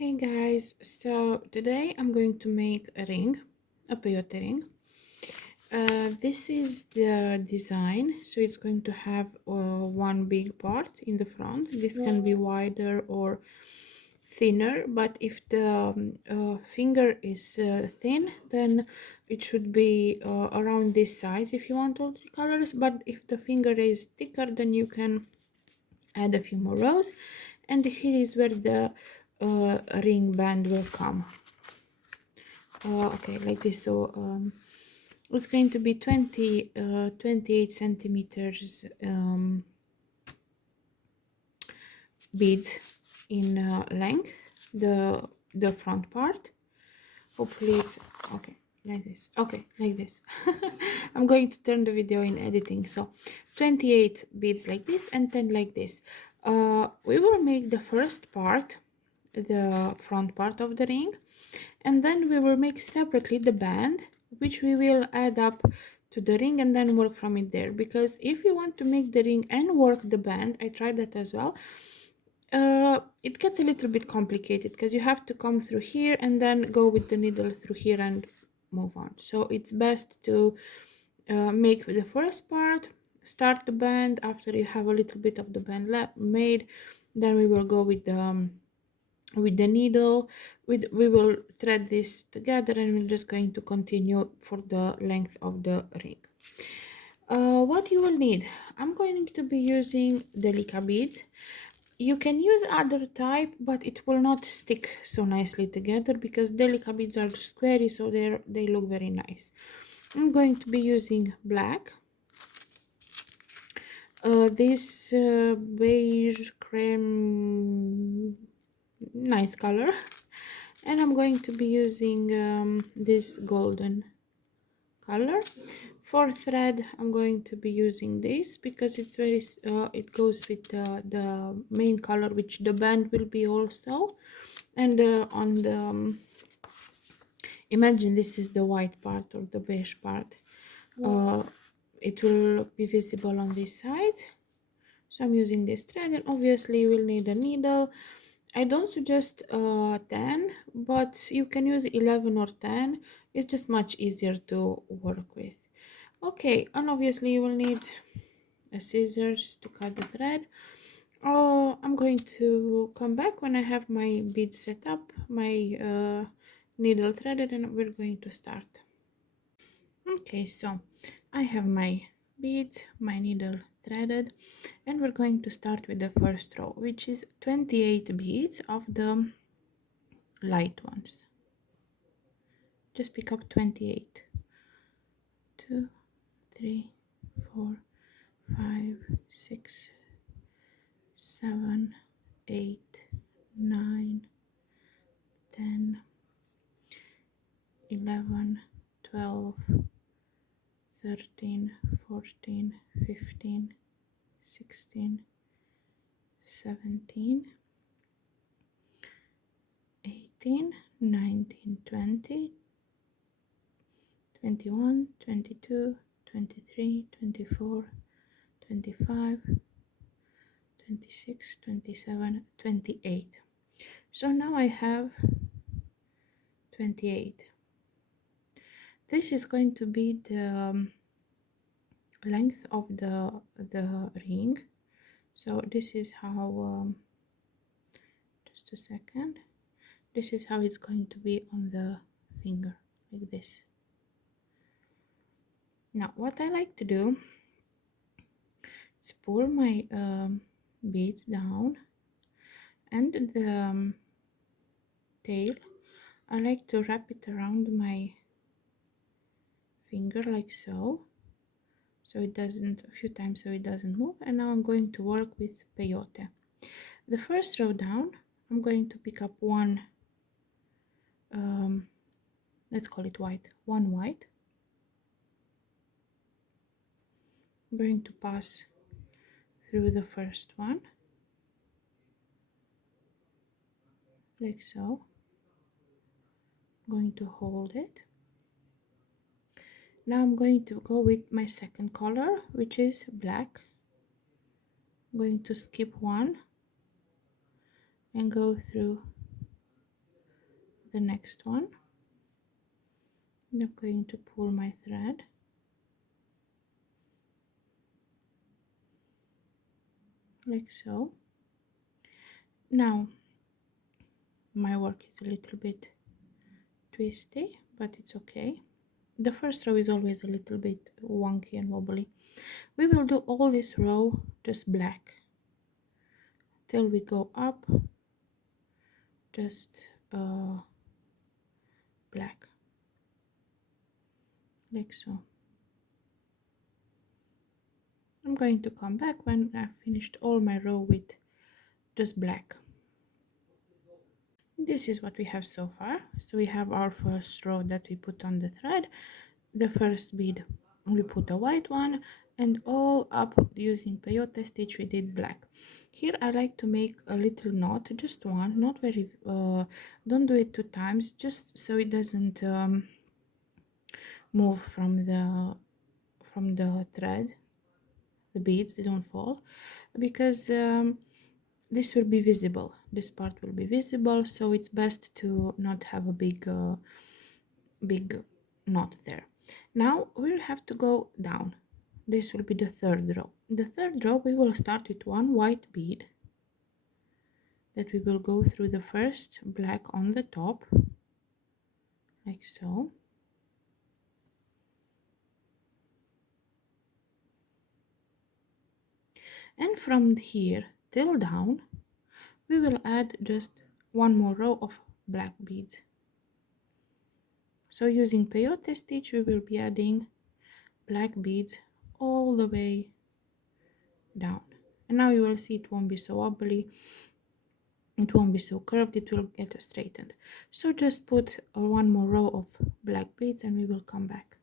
Hey guys, so today I'm going to make a ring, a peyote ring. This is the design, so it's going to have one big part in the front. This can be wider or thinner, but if the finger is thin, then it should be around this size if you want all three colors. But if the finger is thicker, then you can add a few more rows. And here is where the ring band will come. Okay, like this. So it's going to be 28 centimeters beads in length, the front part. Hopefully it's okay, like this. Okay, like this. I'm going to turn the video in editing. So 28 beads like this and 10 like this. We will make the first part, the front part of the ring, and then we will make separately the band, which we will add up to the ring and then work from it there. Because if you want to make the ring and work the band, I tried that as well, it gets a little bit complicated because you have to come through here and then go with the needle through here and move on. So it's best to make the first part, start the band. After you have a little bit of the band made, then we will go with the needle. We will thread this together and we're just going to continue for the length of the ring. What you will need, I'm going to be using delica beads. You can use other type, but it will not stick so nicely together because delica beads are squarey, so they look very nice. I'm going to be using black, this beige cream, nice color, and I'm going to be using this golden color. For thread, I'm going to be using this because it's very it goes with the main color, which the band will be also. And on the imagine this is the white part or the beige part. It will be visible on this side, so I'm using this thread, and obviously you will need a needle. I don't suggest 10, but you can use 11 or 10. It's just much easier to work with. Okay, and obviously you will need a scissors to cut the thread. I'm going to come back when I have my bead set up, my needle threaded, and we're going to start. Okay, so I have my beads, my needle threaded, and we're going to start with the first row, which is 28 beads of the light ones. Just pick up 28. 2, 3, 4, 5, 6, 7, 8, 9, 10, 11, 12, 13, 14, 15, 16, 17, 18, 19, 20, 21, 22, 23, 24, 25, 26, 27, 28. So now I have 28. This is going to be the length of the ring. So this is how just a second, this is how it's going to be on the finger, like this. Now what I like to do is pull my beads down, and the tail I like to wrap it around my finger like so it doesn't, a few times, so it doesn't move. And now I'm going to work with peyote. The first row down, I'm going to pick up one, let's call it white, one white. I'm going to pass through the first one like so. I'm going to hold it. Now I'm going to go with my second color, which is black. I'm going to skip one and go through the next one. I'm going to pull my thread like so. Now my work is a little bit twisty, but it's okay. The first row is always a little bit wonky and wobbly. We will do all this row just black till we go up, just black, like so. I'm going to come back when I've finished all my row with just black. This is what we have so far. So we have our first row that we put on the thread, the first bead we put a white one, and all up using peyote stitch we did black. Here I like to make a little knot, just one, not very don't do it 2 times, just so it doesn't move from the thread, the beads, they don't fall, because this will be visible, this part will be visible, so it's best to not have a big knot there. Now we'll have to go down. This will be the third row. The third row we will start with one white bead that we will go through the first black on the top, like so. And from here till down we will add just one more row of black beads. So using peyote stitch we will be adding black beads all the way down. And now you will see it won't be so wobbly, it won't be so curved, it will get straightened. So just put one more row of black beads and we will come back.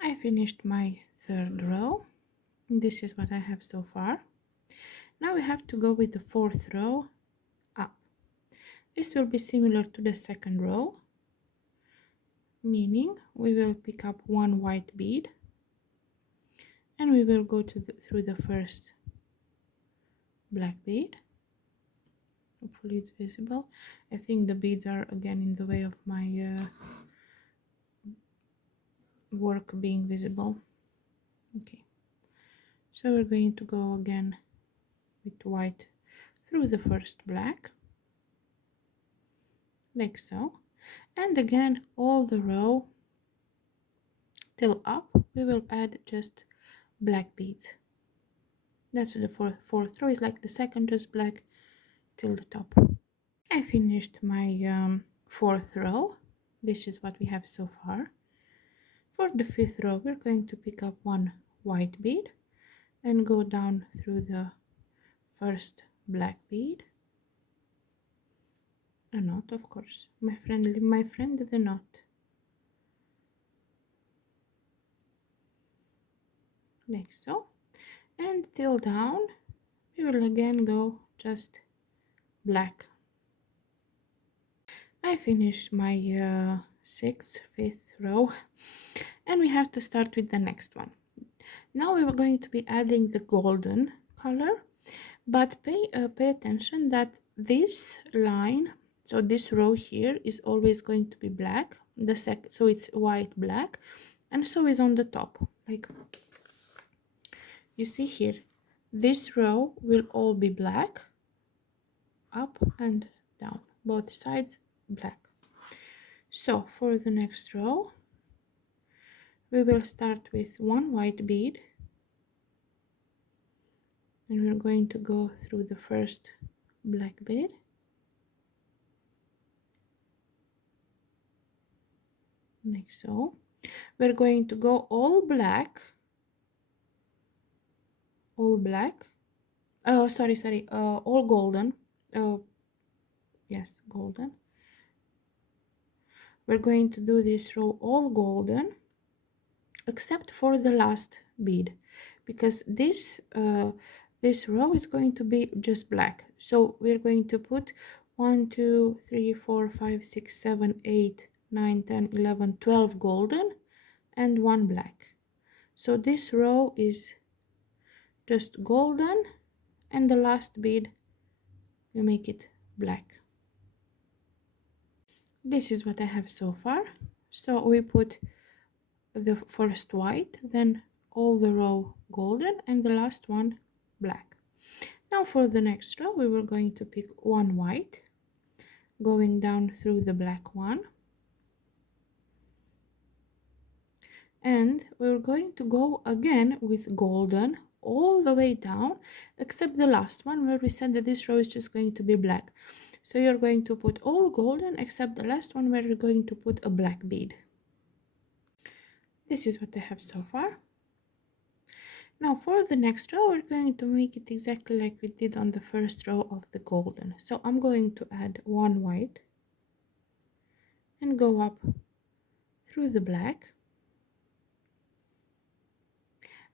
I finished my third row. This is what I have so far. Now we have to go with the fourth row up. This will be similar to the second row, meaning we will pick up one white bead and we will go through the first black bead. Hopefully it's visible. I think the beads are again in the way of my work being visible. Okay, so we're going to go again with white through the first black, like so, and again all the row till up we will add just black beads. That's the fourth row, is like the second, just black till the top. I finished my fourth row. This is what we have so far. For the fifth row we're going to pick up one white bead and go down through the first black bead, a knot, of course, my friend the knot, like so, and till down we will again go just black. I finished my fifth row, and we have to start with the next one. Now we are going to be adding the golden color, but pay attention that this line, so this row here, is always going to be black, so it's white black, and so is on the top. Like you see here, this row will all be black, up and down, both sides black. So for the next row we will start with one white bead and we're going to go through the first black bead, like so. We're going to go all black, all golden, yes, golden. We're going to do this row all golden except for the last bead, because this row is going to be just black. So we're going to put 1 2 3 4 5 6 7 8 9 10 11 12 golden and one black. So this row is just golden and the last bead we make it black. This is what I have so far. So we put the first white, then all the row golden, and the last one black. Now for the next row we were going to pick one white, going down through the black one, and we're going to go again with golden all the way down, except the last one where we said that this row is just going to be black. So you're going to put all golden except the last one where you're going to put a black bead. This is what I have so far. Now for the next row we're going to make it exactly like we did on the first row of the golden. So I'm going to add one white and go up through the black.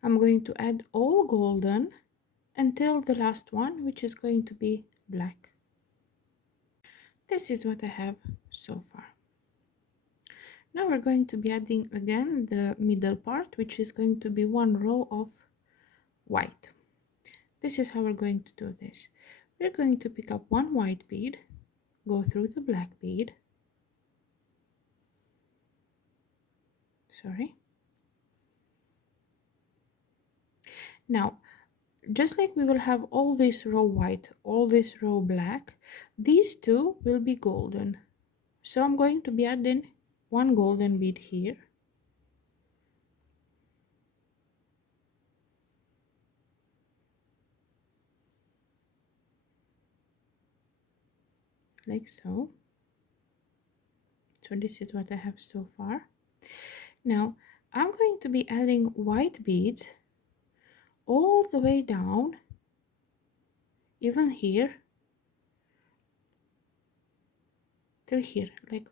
I'm going to add all golden until the last one, which is going to be black. This is what I have so far. Now we're going to be adding again the middle part, which is going to be one row of white. This is how we're going to do this. We're going to pick up one white bead, go through the black bead, now just like we will have all this row white, all this row black, these two will be golden. So I'm going to be adding one golden bead here, like so. So this is what I have so far. Now I'm going to be adding white beads all the way down, even here, till here. Like,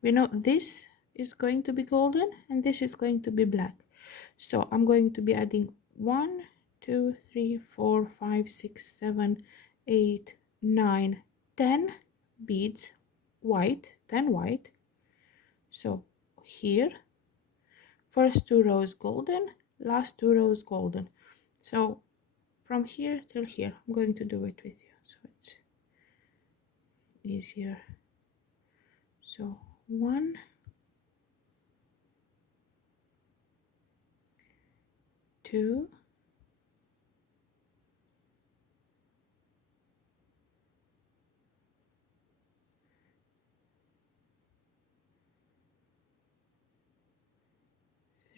we know this is going to be golden and this is going to be black. So I'm going to be adding 1, 2, 3, 4, 5, 6, 7, 8, 9, 10 beads white, 10 white. So here, first 2 rows golden, last 2 rows golden. So from here till here, I'm going to do it with you so it's easier. So 1, 2,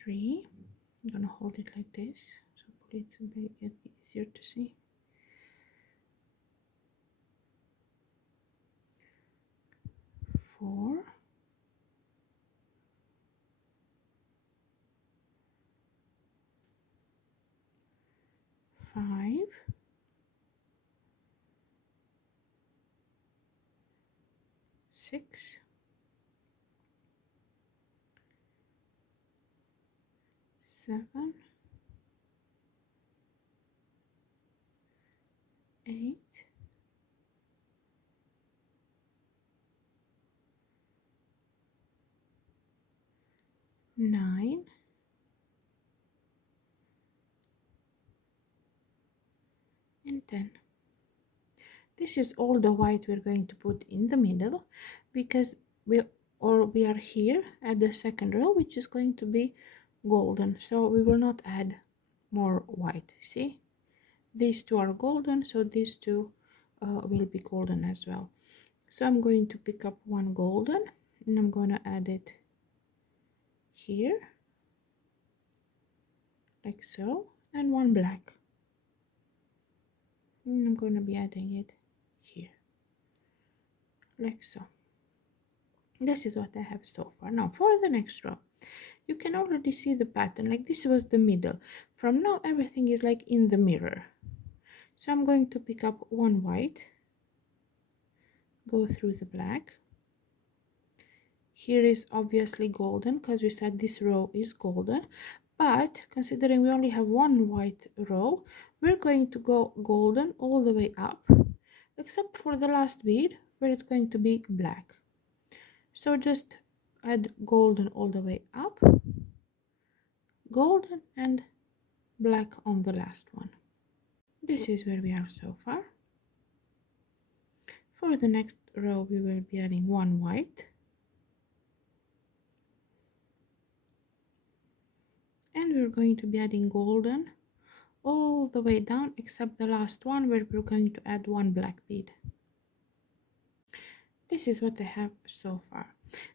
3. I'm gonna hold it like this so it's a bit easier to see. 4, 5, 6, 7, 8, 9, and 10. This is all the white we're going to put in the middle, because we are here at the second row, which is going to be golden, so we will not add more white. See, these two are golden, so these two will be golden as well. So I'm going to pick up one golden and I'm going to add it here, like so, and one black, and I'm going to be adding it here, like so. This is what I have so far. Now for the next row, you can already see the pattern. Like, this was the middle. From now everything is like in the mirror. So I'm going to pick up one white, go through the black. Here is obviously golden because we said this row is golden, but considering we only have one white row, we're going to go golden all the way up, except for the last bead where it's going to be black. So just add golden all the way up, golden and black on the last one. This is where we are so far. For the next row we will be adding one white, and we're going to be adding golden all the way down except the last one where we're going to add one black bead. This is what I have so far.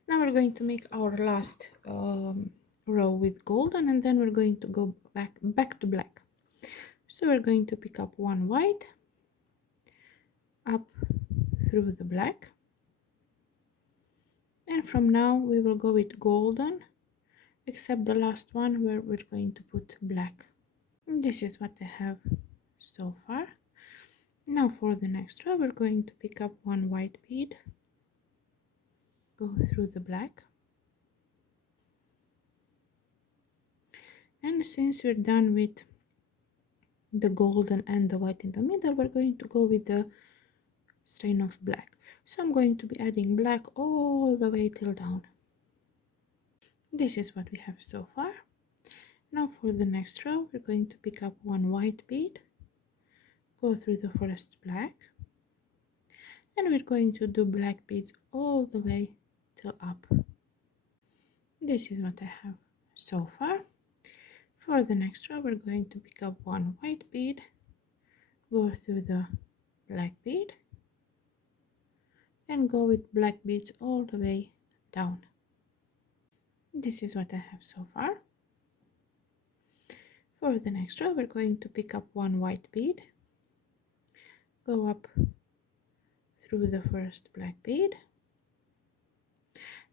Now we're going to make our last row with golden, and then we're going to go back to black. So we're going to pick up one white, up through the black, and from now we will go with golden except the last one where we're going to put black. And this is what I have so far. Now for the next row we're going to pick up one white bead, go through the black, and since we're done with the golden and the white in the middle, we're going to go with the strain of black. So I'm going to be adding black all the way till down. This is what we have so far. Now for the next row we're going to pick up one white bead, go through the first black, and we're going to do black beads all the way till up. This is what I have so far. For the next row we're going to pick up one white bead, go through the black bead, and go with black beads all the way down. This is what I have so far. For the next row we're going to pick up one white bead, go up through the first black bead,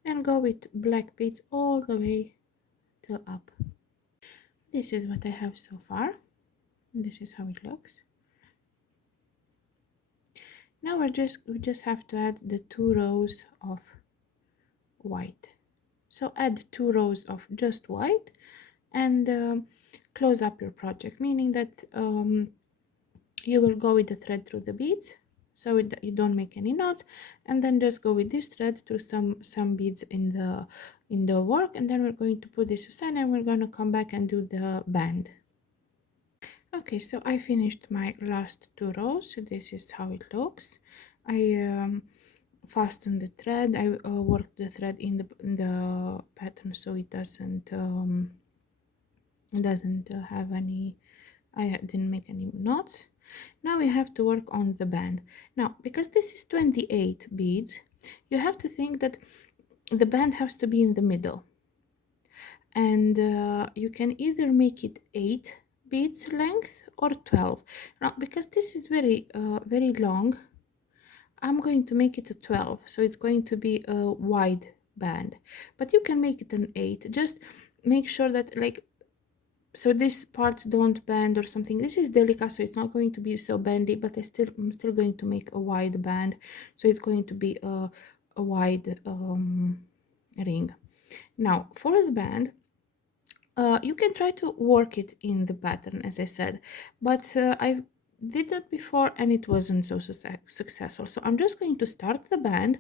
and go with black beads all the way till up. This is what I have so far. This is how it looks. Now we just have to add the 2 rows of white. So add 2 rows of just white and close up your project, meaning that you will go with the thread through the beads so you don't make any knots, and then just go with this thread through some beads in the work, and then we're going to put this aside and we're going to come back and do the band. Okay, so I finished my last 2 rows. So this is how it looks. I fastened the thread. I worked the thread in the pattern so it doesn't have any, I didn't make any knots. Now we have to work on the band. Now because this is 28 beads, you have to think that the band has to be in the middle, and you can either make it 8 beads length or 12. Now because this is very long, I'm going to make it a 12, so it's going to be a wide band, but you can make it an 8. Just make sure that, like, so these parts don't bend or something. This is delicate, so it's not going to be so bendy, but I'm still going to make a wide band, so it's going to be a wide ring. Now for the band, you can try to work it in the pattern as I said, but I did that before and it wasn't so successful. So I'm just going to start the band,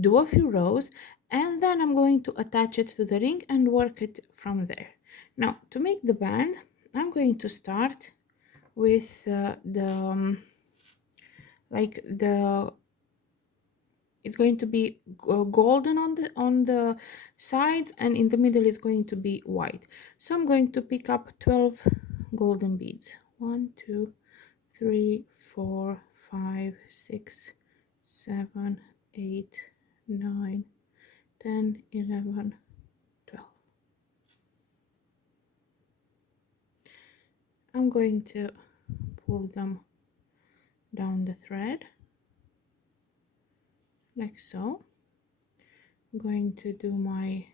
do a few rows, and then I'm going to attach it to the ring and work it from there. Now to make the band, I'm going to start with it's going to be golden on the sides, and in the middle is going to be white. So I'm going to pick up 12 golden beads. 1 2 3 4 5 6 7 8 9 10 11 12. I'm going to pull them down the thread like so. I'm going to do my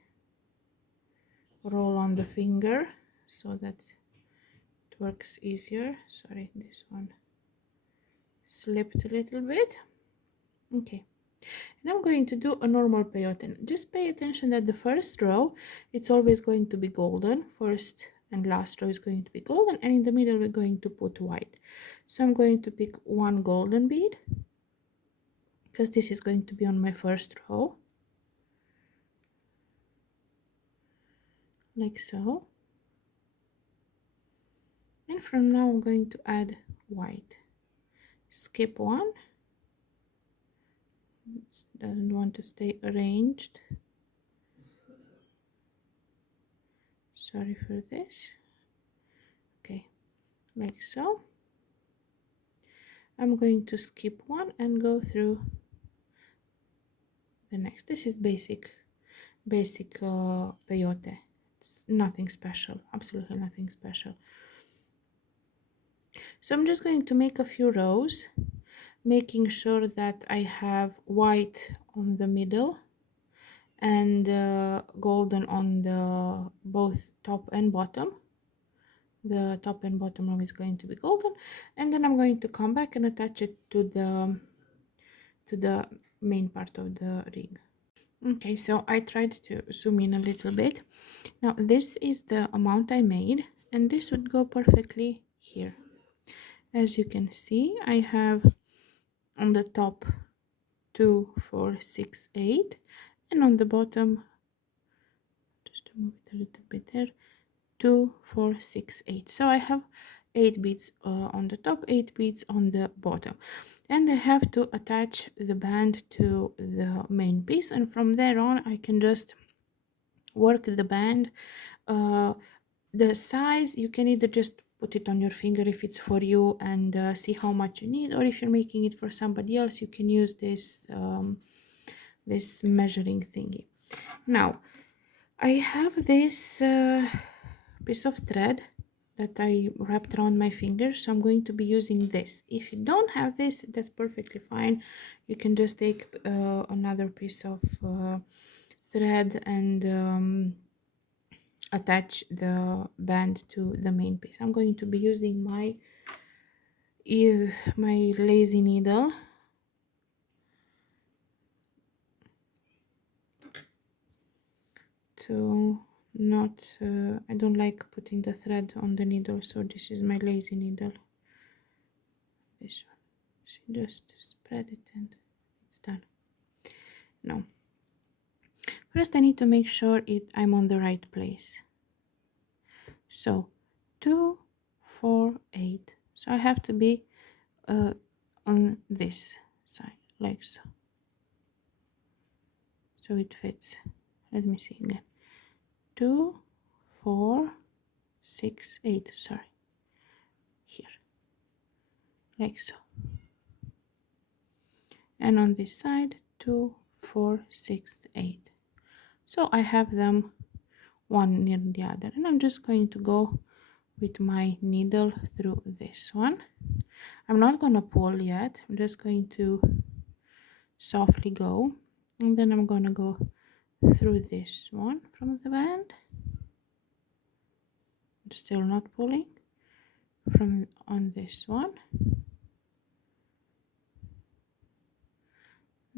roll on the finger so that it works easier. Sorry, this one slipped a little bit. Okay, and I'm going to do a normal peyote. Just pay attention that the first row it's always going to be golden. First and last row is going to be golden, and in the middle we're going to put white. So I'm going to pick one golden bead because this is going to be on my first row, like so. And from now I'm going to add white. Skip one, It doesn't want to stay arranged. Sorry for this. Okay, like so. I'm going to skip one and go through the next. This is basic peyote. It's nothing special, absolutely nothing special. So I'm just going to make a few rows, making sure that I have white on the middle and golden on the both top and bottom. The top and bottom row is going to be golden, and then I'm going to come back and attach it to the main part of the ring. Okay, so I tried to zoom in a little bit. Now this is the amount I made, and this would go perfectly here. As you can see, I have on the top 2, 4, 6, 8, and on the bottom, just to move it a little bit there, 2, 4, 6, 8. So I have 8 beads on the top, 8 beads on the bottom, and I have to attach the band to the main piece, and from there on I can just work the band. The size, you can either just put it on your finger if it's for you and see how much you need, or if you're making it for somebody else, you can use this this measuring thingy. Now I have this piece of thread that I wrapped around my finger, so I'm going to be using this. If you don't have this, that's perfectly fine. You can just take another piece of thread and attach the band to the main piece. I'm going to be using my lazy needle to not I don't like putting the thread on the needle, so this is my lazy needle, this one. So just spread it and it's done. Now first I need to make sure I'm on the right place. So 2, 4, 8, so I have to be on this side like so, so it fits. Let me see again. 2, 4, 6, 8, sorry, here, like so. And on this side 2, 4, 6, 8. So I have them one near the other, and I'm just going to go with my needle through this one. I'm not gonna pull yet, I'm just going to softly go, and then I'm gonna go through this one from the band, still not pulling, from on this one,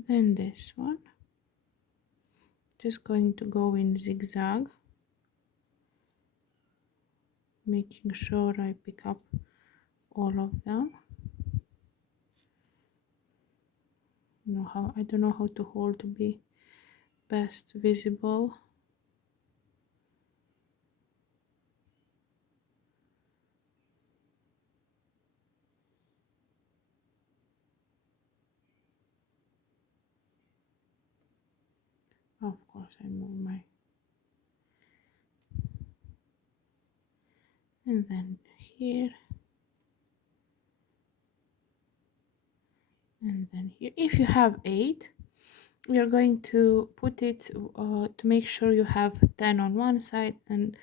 then this one, just going to go in zigzag, making sure I pick up all of them. I don't know how to hold to be best visible. Of course I move my, and then here, and then here. If you have 8, you're going to put it to make sure you have 10 on one side and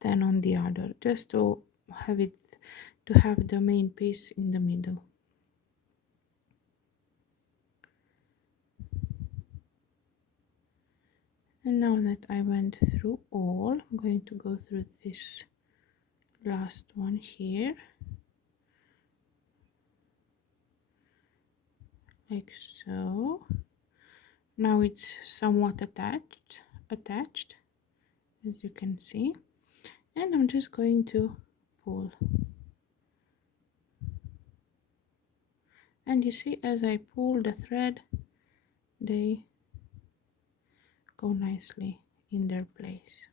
10 on the other, just to have it, to have the main piece in the middle. And now that I went through all, I'm going to go through this last one here, like so. Now it's somewhat attached, as you can see, and I'm just going to pull. And you see, as I pull the thread, they go nicely in their place.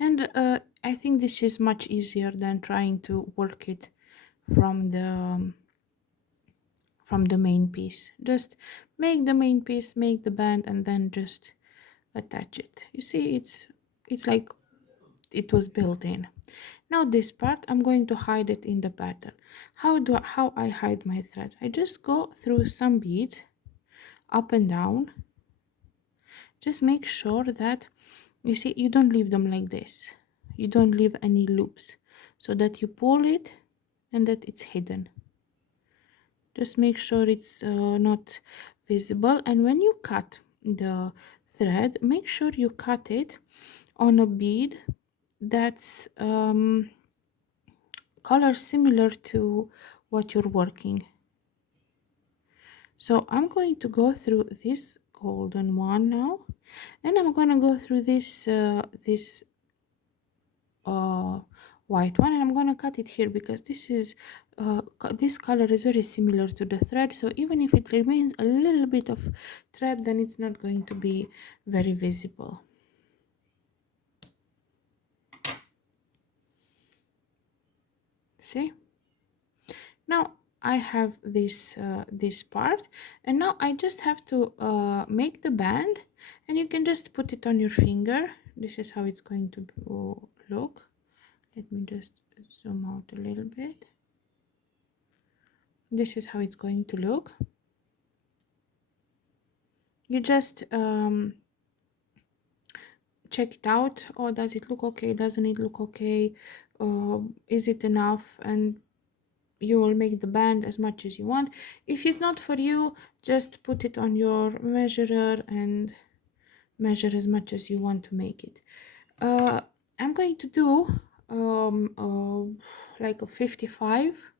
And I think this is much easier than trying to work it from the main piece. Just make the main piece, make the band, and then just attach it. You see, it's like it was built in. Now this part, I'm going to hide it in the pattern. How I hide my thread? I just go through some beads up and down. Just make sure that, you see, you don't leave them like this. You don't leave any loops, so that you pull it and that it's hidden. Just make sure it's not visible. And when you cut the thread, make sure you cut it on a bead that's color similar to what you're working. So I'm going to go through this golden one now, and I'm going to go through this white one, and I'm going to cut it here because this color is very similar to the thread. So even if it remains a little bit of thread, then it's not going to be very visible. See? Now I have this part, and now I just have to make the band, and you can just put it on your finger. This is how it's going to look. Let me just zoom out a little bit. This is how it's going to look. You just check it out. Oh, does it look okay? Doesn't it look okay? Is it enough? And you will make the band as much as you want. If it's not for you, just put it on your measurer and measure as much as you want to make it. I'm going to do like a 55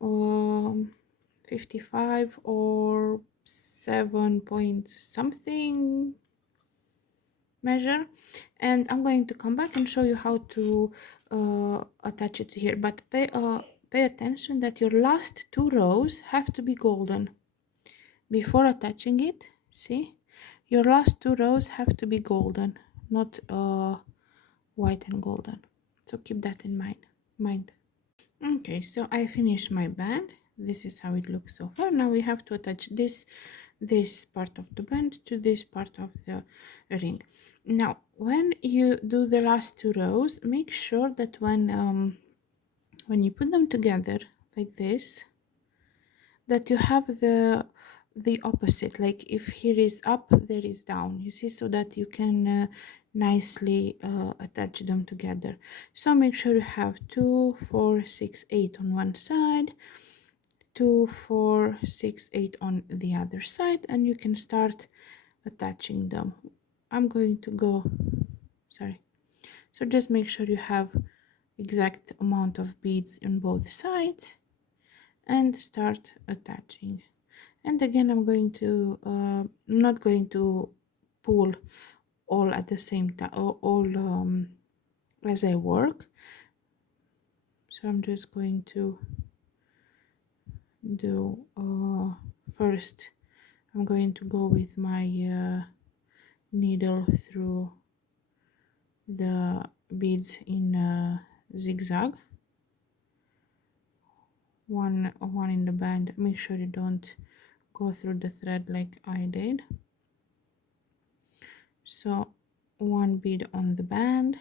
55 or 7 point something measure, and I'm going to come back and show you how to attach it here. But pay attention that your last 2 rows have to be golden before attaching it. See, your last 2 rows have to be golden, not white and golden. So keep that in mind. Okay, so I finished my band. This is how it looks so far. Now we have to attach this part of the band to this part of the ring. Now when you do the last 2 rows, make sure that when you put them together like this, that you have the opposite, like if here is up, there is down, you see, so that you can nicely attach them together. So make sure you have 2 4 6 8 on one side, 2 4 6 8 on the other side, and you can start attaching them. I'm going to go, sorry, so just make sure you have exact amount of beads on both sides and start attaching. And again, I'm going to not going to pull all at the same time, all as I work. So I'm just going to do first, I'm going to go with my needle through the beads in zigzag, one in the band. Make sure you don't go through the thread like I did. So 1 bead on the band,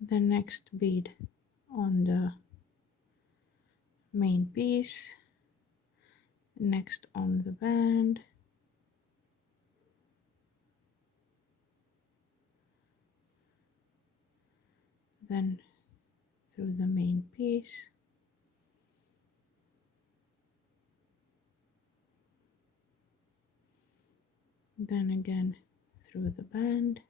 the next bead on the main piece, next on the band, then through the main piece, then again through the band,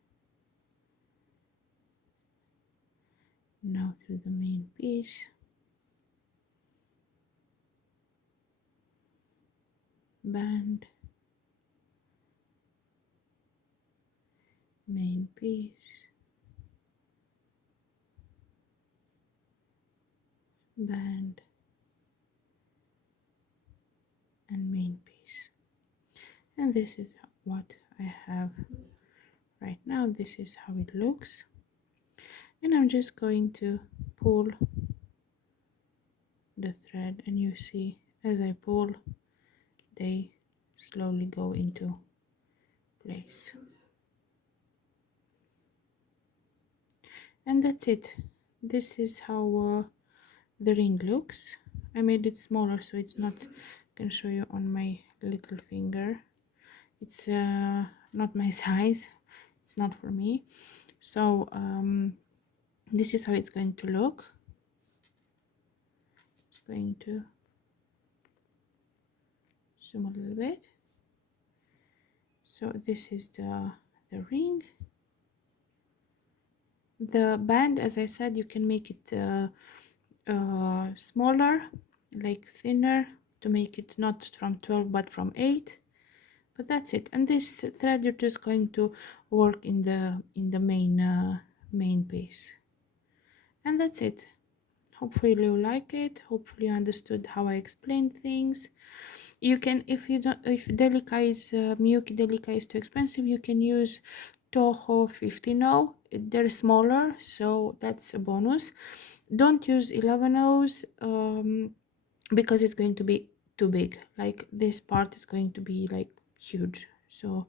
now through the main piece, band, main piece, band, and main piece. And this is what I have right now. This is how it looks, and I'm just going to pull the thread, and you see as I pull they slowly go into place. And that's it. This is how the ring looks. I made it smaller so it's not, I can show you on my little finger, it's not my size, it's not for me. So this is how it's going to look. It's going to zoom a little bit. So this is the ring. The band, as I said, you can make it smaller, like thinner, to make it not from 12 but from 8. But that's it. And this thread you're just going to work in the main piece, and that's it. Hopefully you like it. Hopefully you understood how I explained things. You can, if you don't, if delica is Miyuki delica is too expensive, you can use Toho 15O. They're smaller, so that's a bonus. Don't use 11Os because it's going to be too big. Like this part is going to be like huge, so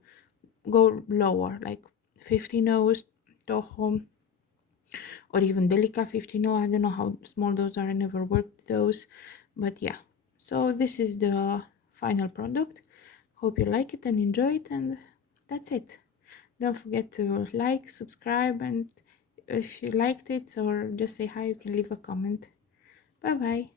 go lower, like 15Os, Toho, or even Delica 15O. I don't know how small those are, I never worked those, but yeah. So this is the final product. Hope you like it and enjoy it, and that's it. Don't forget to like, subscribe, and if you liked it or just say hi, you can leave a comment. Bye bye.